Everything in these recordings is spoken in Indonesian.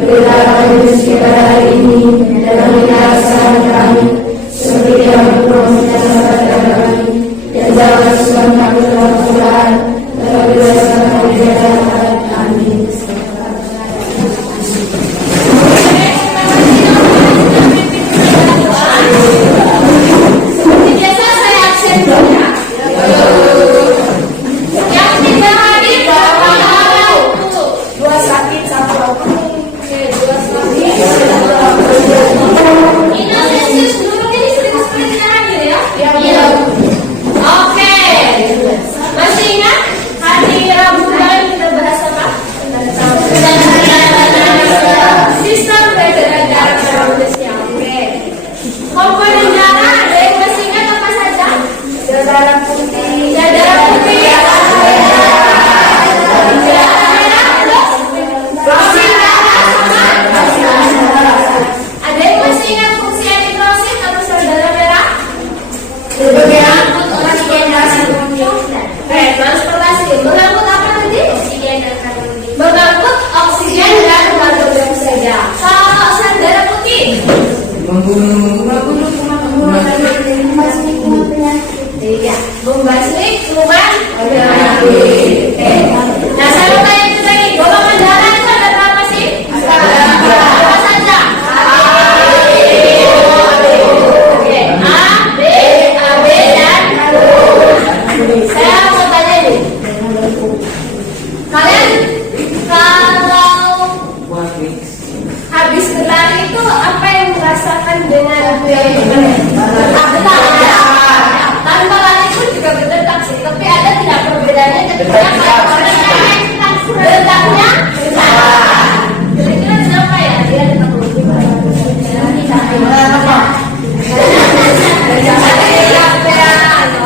Berilah kami rezeki pada hari ini, dan ampunilah kesalahan kami, seperti yang Engkau mengampuni kepada kami. Dan jangan masukkan kami ke dalam cobaan, tetapi bebaskan kami dari jahat. Amin. Seperti biasa saya absen dulu ya. Yang tidak hadir dua sakit satu dua sakit. Ini serius dulu nih, serius tidak hadir ya. Iya. Oke. Masih ingat hari Rabu kemarin kita bahas apa? Sistem perbedaan darah metabolisme. Oke. Komponen darah ada yang masih ingat apa saja? Darah putih. Darah putih. Ada yang masih ingat fungsi eritrosit atau sel darah merah? Transportasi. Mengangkut apa tadi? Mengangkut oksigen dan karbon dioksida. Kalau sel darah putih? Iya, membasmi kuman penyakit. Nah, saya mau tanya itu tadi, golongan darah itu ada berapa sih? Apa saja? Oke, A, B, AB dan O. Saya mau tanya nih, kalian kalau habis berlari itu apa yang merasakan dengan tanpa lari pun juga berdetak sih, tapi ada tidak perbedaannya ketika berdetaknya kira-kira siapa ya? Dia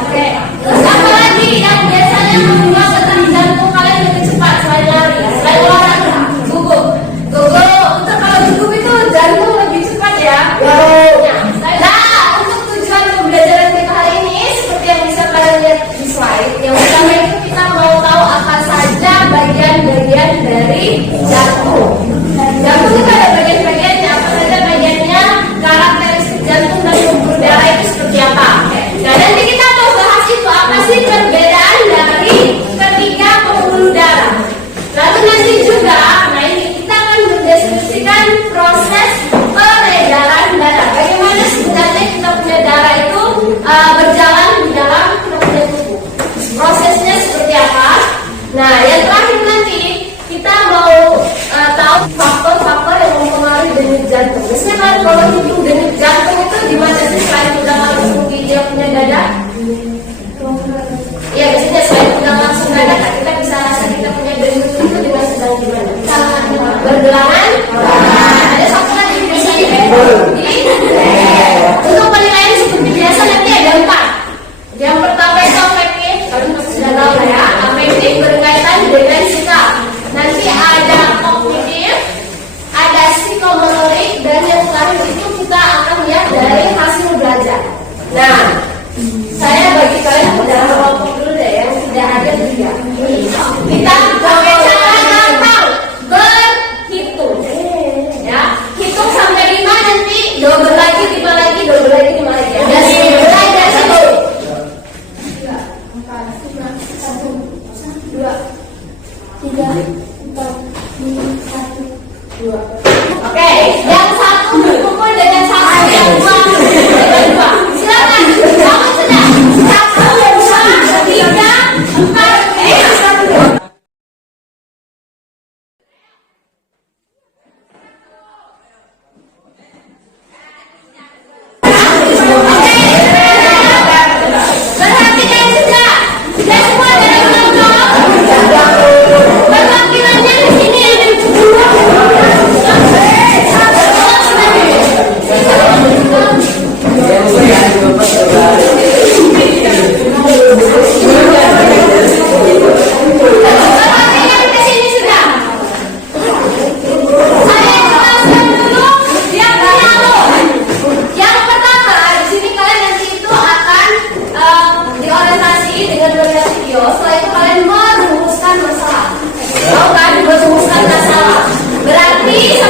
oke. Terus apa lagi yang biasanya membuat detak jantung kalian lebih cepat selain lari, selain olahraga? Gugup. Untuk kalau gugup itu jantung lebih cepat ya. Nah, untuk tujuan pembelajaran kita hari ini seperti yang bisa kalian lihat di slide, yang pertama itu kita mau tahu apa saja bagian-bagian dari jantung. Jantung itu ada bagian-bagiannya, apa saja bagiannya, karakteristik jantung dan pembuluh darah itu seperti apa. Nah, nanti kita mau bahas itu apa sih perbedaan dari ketiga pembuluh darah. Lalu nanti juga, nah ini kita akan mendeskripsikan proses peredaran darah. Bagaimana sebenarnya kita punya darah itu berjalan di dalam kita punya tubuh. Prosesnya seperti apa? Nah, yang terakhir nanti kita mau tahu faktor-faktor yang mempengaruhi denyut jantung. Biasanya kan kalau hitung denyut jantung itu gimana sih selain kita langsung dia punya dada? Iya, biasanya selain kita langsung dada, kita bisa rasa kita punya denyut itu dengan sedang gimana? Bergelangan. Ada satu lagi bisa untuk penilaian seperti biasa nanti ada 4. Yang pertama itu afektif, kalian sudah tahu lah ya. Afektif berkaitan dengan sikap. Nanti ada kognitif, ada psikomotorik, dan yang terakhir itu kita akan lihat dari hasil belajar. Nah, saya bagi kalian udah kelompok dulu deh yang sudah ada juga. Kita pakai cara gampang berhitung. Ya, hitung sampai 5 nanti double lagi, 5 lagi, double lagi, 5 lagi. Ada 9 dari situ. 3, 4, 5, 1, 2, 3, 4, 5, 1, 2. Oke, yang satu berkumpul dengan satu, yang dua dengan dua. Silakan, kamu sudah 1, 2, 3, 4, 5. Perhatikan sudah semua dari perwakilannya di sini ada 10. Berarti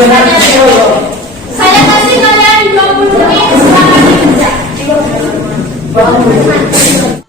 Saya kasih kalian 20 menit, silakan dikerja. Coba perhatikannya di sini.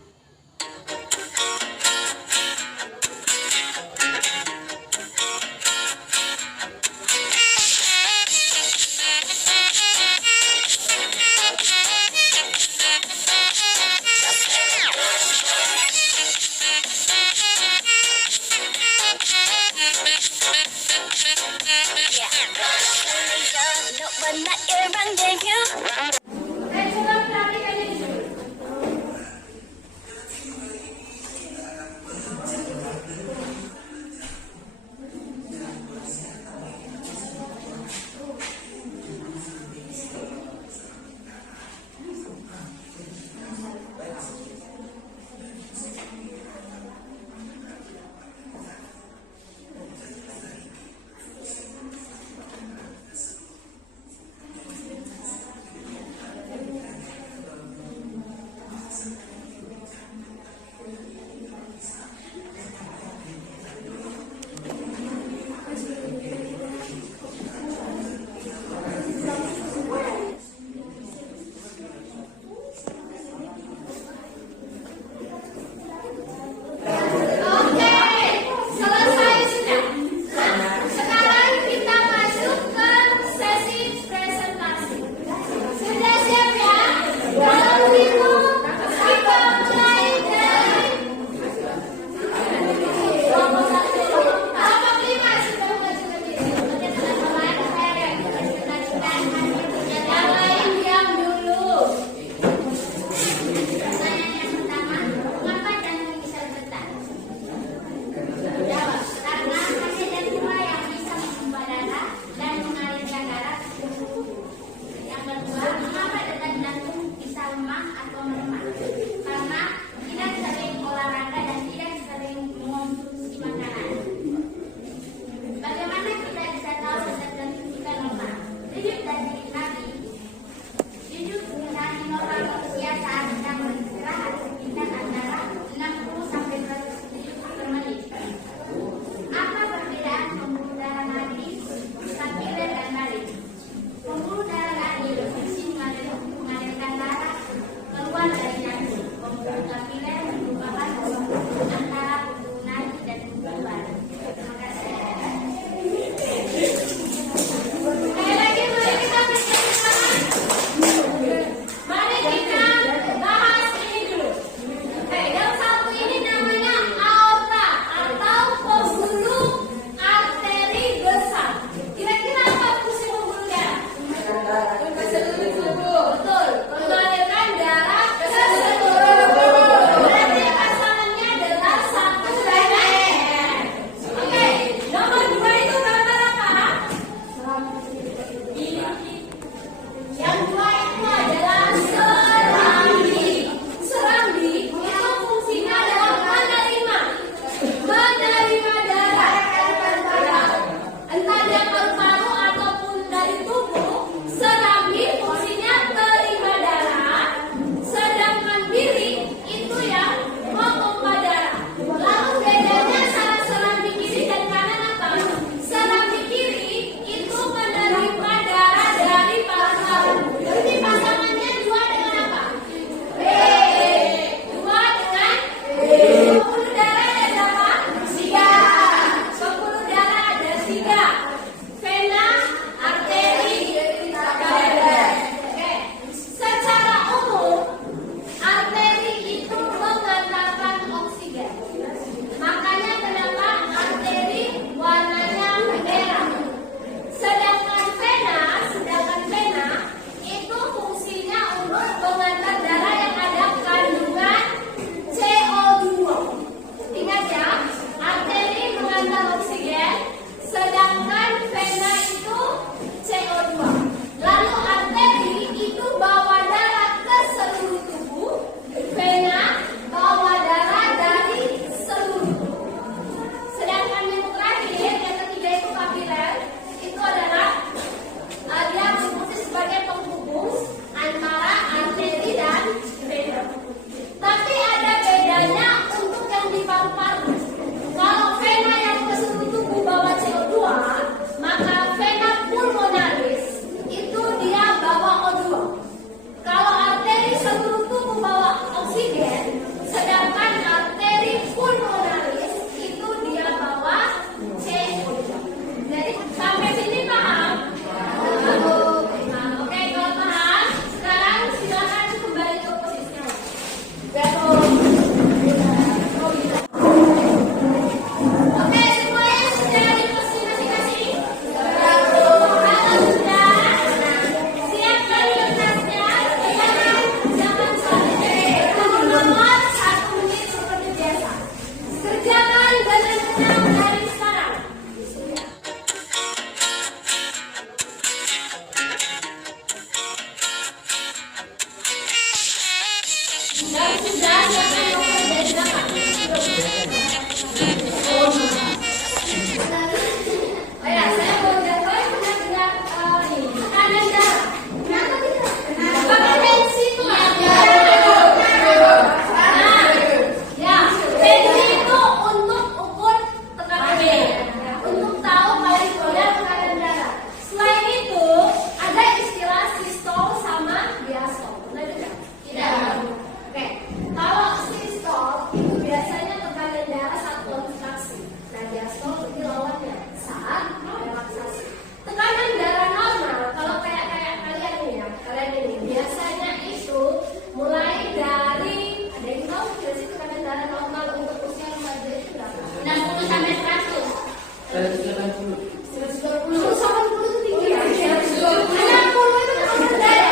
180. 120 sama 10 itu tinggi ya? 120 itu rendah ya?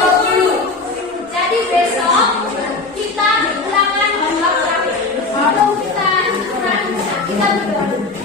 120. Jadi besok kita ulangan babak terakhir. Kalau kita kurang, kita berdoa.